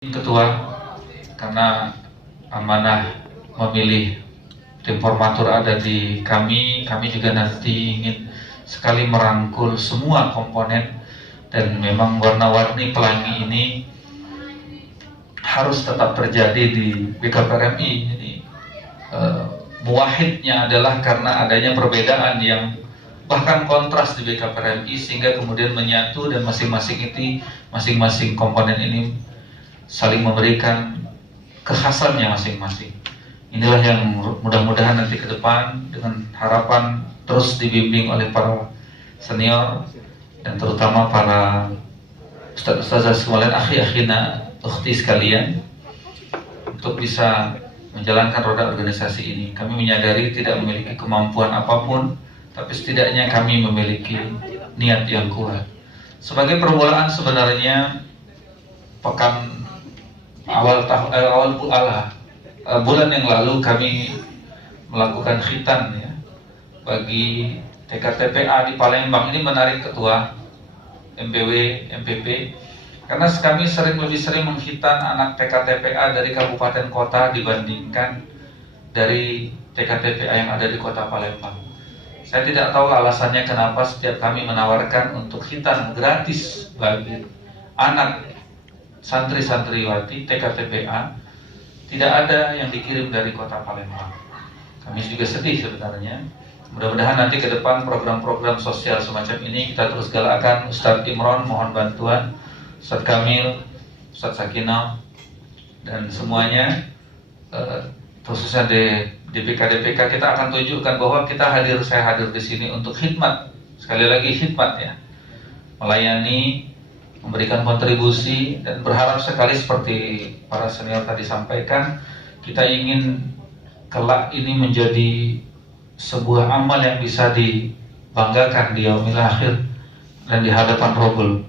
Ketua, karena amanah memilih tim formatur ada di kami juga nanti ingin sekali merangkul semua komponen, dan memang warna-warni pelangi ini harus tetap terjadi di BKPRMI. Jadi muwahidnya adalah karena adanya perbedaan yang bahkan kontras di BKPRMI, sehingga kemudian menyatu dan masing-masing komponen ini saling memberikan kekhasannya masing-masing. Inilah yang mudah-mudahan nanti ke depan dengan harapan terus dibimbing oleh para senior dan terutama para ustaz-ustazah sekalian, akhi-akhina, ukhti sekalian, untuk bisa menjalankan roda organisasi ini. Kami menyadari tidak memiliki kemampuan apapun, tapi setidaknya kami memiliki niat yang kuat. Sebagai permulaan, sebenarnya pekan bulan yang lalu kami melakukan khitan ya bagi TKTPA di Palembang. Ini menarik Ketua, MPW, MPP, karena kami lebih sering menghitan anak TKTPA dari kabupaten kota dibandingkan dari TKTPA yang ada di kota Palembang. Saya tidak tahu alasannya kenapa setiap kami menawarkan untuk khitan gratis bagi anak santri-santriwati TKTPA, tidak ada yang dikirim dari kota Palembang. Kami juga sedih sebenarnya. Mudah-mudahan nanti ke depan program-program sosial semacam ini kita terus galakkan. Ustadz Imron mohon bantuan, Ustadz Kamil, Ustadz Sakinah, dan semuanya, khususnya di DPK kita akan tunjukkan bahwa saya hadir di sini untuk khidmat. Sekali lagi khidmat ya, melayani, memberikan kontribusi, dan berharap sekali seperti para senior tadi sampaikan, kita ingin kelak ini menjadi sebuah amal yang bisa dibanggakan di yaumil akhir dan di hadapan Rabbul.